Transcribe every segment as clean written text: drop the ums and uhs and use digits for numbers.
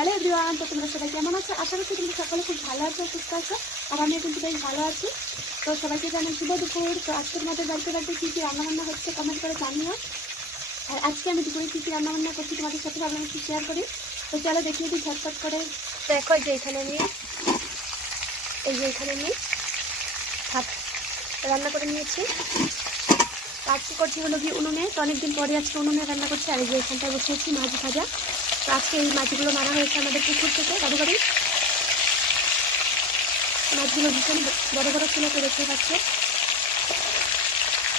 Hello everyone, তো তোমরা সবাই কেমন আছো? আশা করছি তোমরা সকলে খুব ভালো আছো, সুস্থ আছো। আর আমিও কিন্তু বেশ ভালো আছি। তো সবাইকে জানাই শুভ দুপুর। তো আজকে তোমাদের বাড়িতে বাড়িতে কী কী রান্নাবান্না হচ্ছে কমেন্ট করে জানিও। আর আজকে আমি দুপুরে কী কী রান্নাবান্না করছি তোমাদের সাথে ভাবলাম একটু শেয়ার করি। তো চলো দেখিয়ে দিই ঝটপট করে। দেখো যে এখানে আমি ভাত রান্না করে নিয়েছি। আজকে করছি হলো কি উনুনে, তো অনেকদিন পরে আজকে উনুনে রান্না করছি। আর এই যে এখানটায় বসিয়েছি মাছ ভাজা। তো আজকে এই মাছগুলো মারা হয়েছে আমাদের পুকুর থেকে বাড়ি। মাছগুলো ভীষণ বড় বড় ছিল, তো দেখতে পাচ্ছে।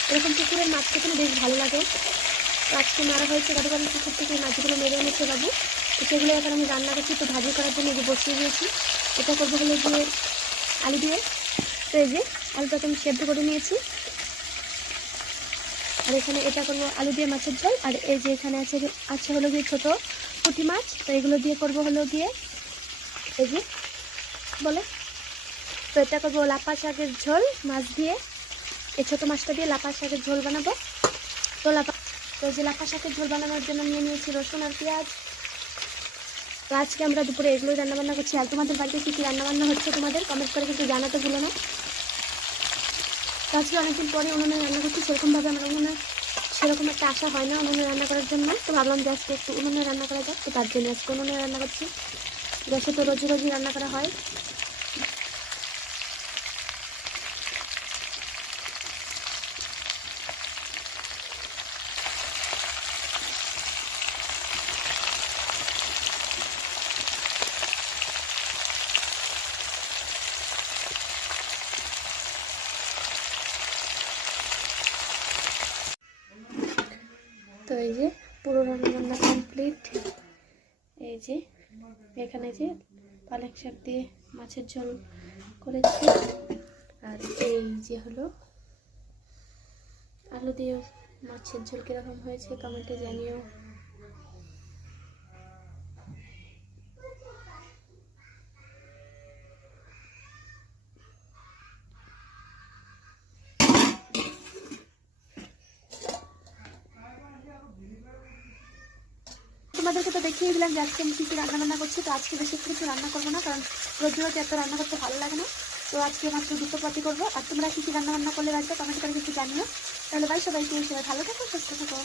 এরকম পুকুরের মাছ খেতে বেশ ভালো লাগে। তো আজকে মারা হয়েছে বাড়ি পুকুর থেকে মাছগুলো মেরে এনেছে বাবু। তো সেগুলো এখন আমি রান্না করছি। তো ভাজি করার জন্য যে বসিয়ে দিয়েছি, এটা করবো হলো গিয়ে আলু দিয়ে। তো এই যে আলুটাকে আমি সেদ্ধ করে নিয়েছি। আর এখানে এটা করবো আলু দিয়ে মাছের ঝোল। আর এই যে এখানে আছে হলো গিয়ে ছোটো পুঁটি মাছ। তো এগুলো দিয়ে করবো হলো গিয়ে এই যে বলে, তো এটা করবো লাফা শাকের ঝোল মাছ দিয়ে। এই ছোটো মাছটা দিয়ে লাফা শাকের ঝোল বানাবো। তো এই যে লাফা শাকের ঝোল বানানোর জন্য নিয়ে নিয়েছি রসুন আর পেঁয়াজ। তো আজকে আমরা দুপুরে এগুলোই রান্নাবান্না করছি। আর তোমাদের বাড়িতে কী কী রান্নাবান্না হচ্ছে তোমাদের কমেন্ট করে কিন্তু জানাতে ভুলো না। তো আজকে অনেকদিন পরে উনুনে রান্না করছি। সেরকমভাবে আমার উনুনে সেরকম একটা আশা হয় না উনুনে রান্না করার জন্য। তো ভাবলাম যে আজকে একটু উনুনে রান্না করা যাক। তো তার জন্য আজকে উনুনে রান্না করছি। গ্যাসে তো রোজই রোজই রান্না করা হয়। তো এই যে পুরো রান্না কমপ্লিট। এই যে এখানে যে পালং শাক দিয়ে মাছের ঝোল করেছি। আর এই যে হলো আলু দিয়ে মাছের ঝোল কীরকম হয়েছে কমেন্টে জানিও। তোমাদেরকে তো দেখিয়ে দিলাম যে আজকে আমি কী কী রান্নাবান্না করছি। তো আজকে বেশি কিছু রান্না করবো না, কারণ রোজ রোজ এত রান্না করতে ভালো লাগে না। তো আজকে মাত্র দুটো পাতি করবো। আর তোমরা কী কী রান্নাবান্না করলে রাখবে কমেন্ট করে কিছু জানিও। তাহলে ভাই সবাই ভালো থাকো, সুস্থ থাকো।